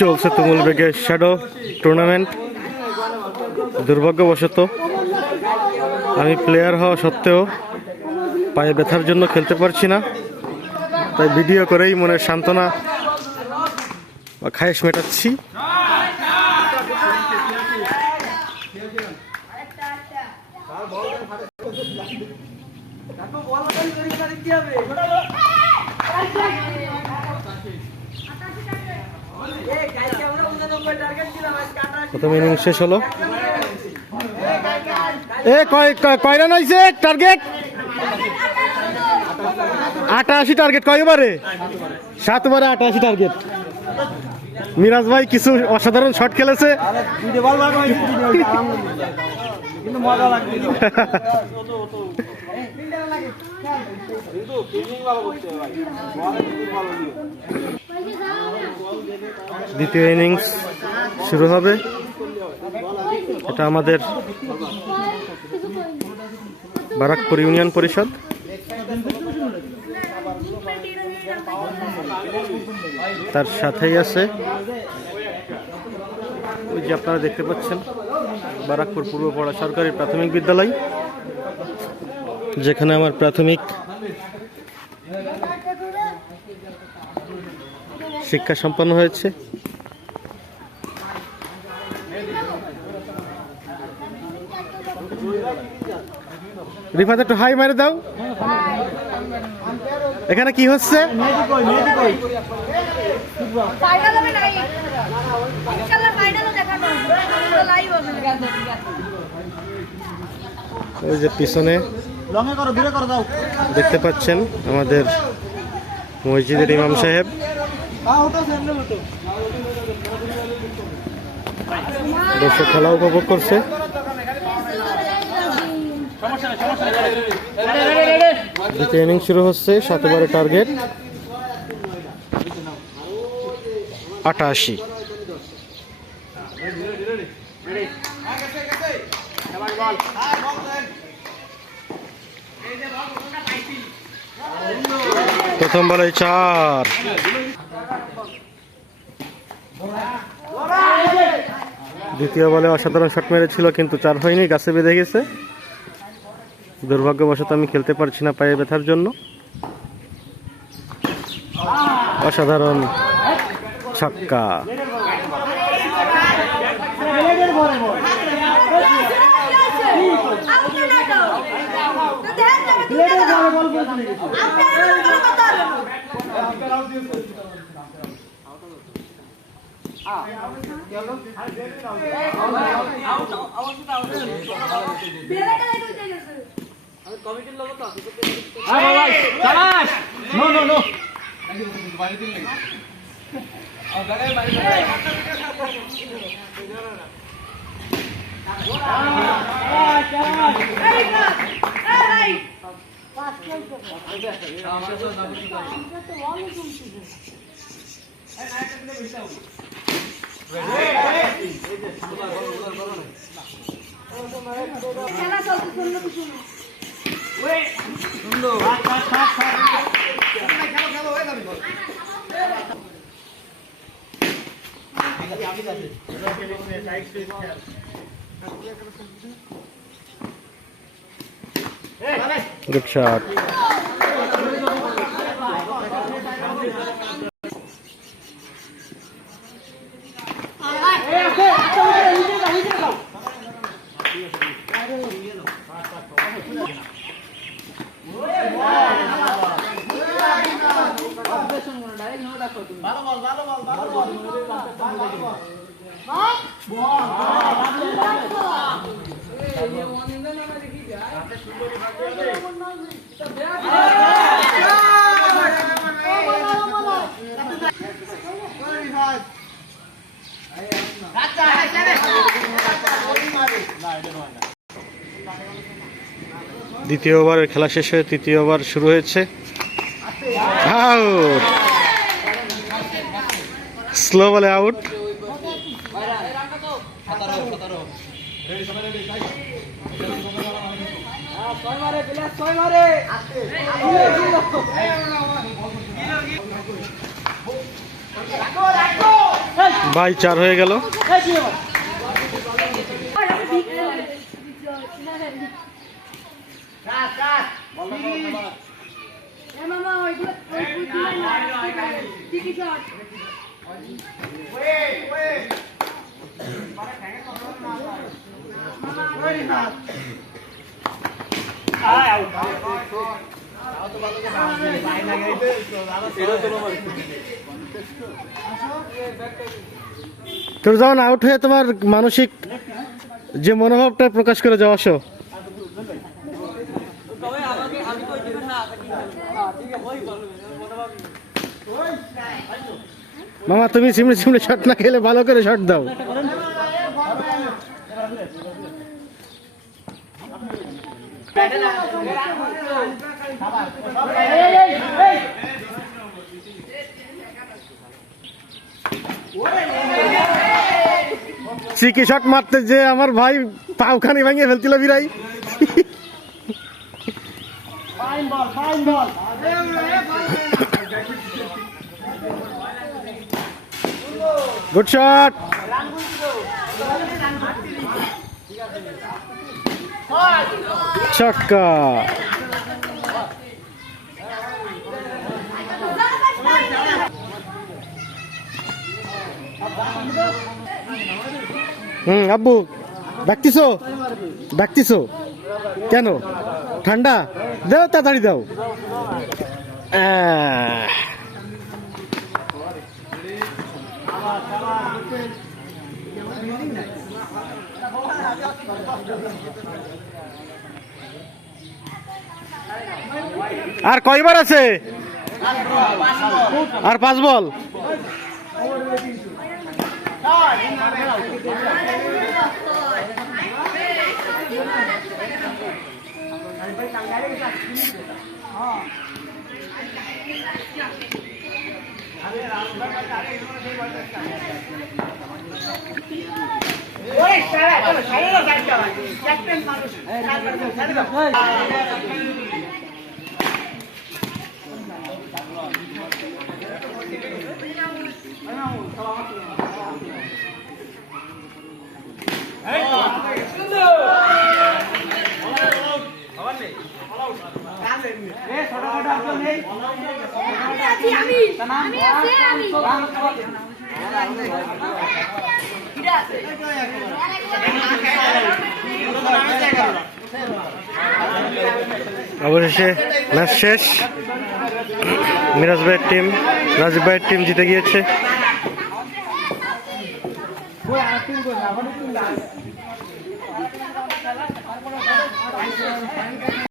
চলছে তুমুল বেগে শ্যাডো টুর্নামেন্ট। দুর্ভাগ্যবশত আমি প্লেয়ার হওয়া সত্ত্বেও পায়ে ব্যথার জন্য খেলতে পারছি না, তাই ভিডিও করেই মনের সান্ত্বনা বা খায়েশ মেটাচ্ছি। প্রথম ইনিংস শেষ হলো। কয় রান হয়েছে? Target 88 target. কয় ওভারে? 7 ওভারে 88 টার্গেট। মিরাজ ভাই কিছু অসাধারণ শট খেলেছে। দ্বিতীয় ইনিংস শুরু হবে। এটা আমাদের বারাকপুর ইউনিয়ন পরিষদ। তার সাথেই আছে ওই যে আপনারা দেখতে পাচ্ছেন বারাকপুর পূর্বপাড়া সরকারি প্রাথমিক বিদ্যালয়, যেখানে আমার প্রাথমিক শিক্ষা সম্পন্ন হয়েছে। রিফাত একটু হাই মারে দাও। এখানে কি হচ্ছে? ওই যে পিছনে দেখতে পাচ্ছেন আমাদের মসজিদের ইমাম সাহেব। দর্শক খেলা উপভোগ করছে। দ্বিতীয় ইনিংস শুরু হচ্ছে। 7 ওভারে টার্গেট 88। প্রথম বলে 4। দ্বিতীয় বলে অসাধারণ শট মেরেছিল, কিন্তু 4 হয়নি, গাছে বেঁধে গেছে। দুর্ভাগ্যবশত আমি খেলতে পারছি না পায়ে ব্যথার জন্য। অসাধারণ ছক্কা। Good shot. দ্বিতীয় ওভারের খেলা শেষ হয়ে তৃতীয় ওভার শুরু হয়েছে। আউট, স্লো বলে আউট। বাই 4 হয়ে গেল। তোর যখন আউট হয়ে তোমার মানসিক যে মনোভাবটা প্রকাশ করে যাও, আসো। মামা তুমি সিমড়ে সিমড়ে শট না খেলে ভালো করে শট দাও। চিকি শট মারতে যে আমার ভাই পাওখানি ভাঙিয়ে ফেলছিল বিরাই। গুড শট, ছক্কা। আব্বু ডাকতিছো ডাকতিছো কেন? ঠান্ডা দাও, তাড়াতাড়ি দাও। আর কয়বার আছে? আর 5 বল। অবশেষে ম্যাচ শেষ। মিরাজ ভাইয়ের টিম, রাজীব ভাইয়ের টিম জিতে গিয়েছে।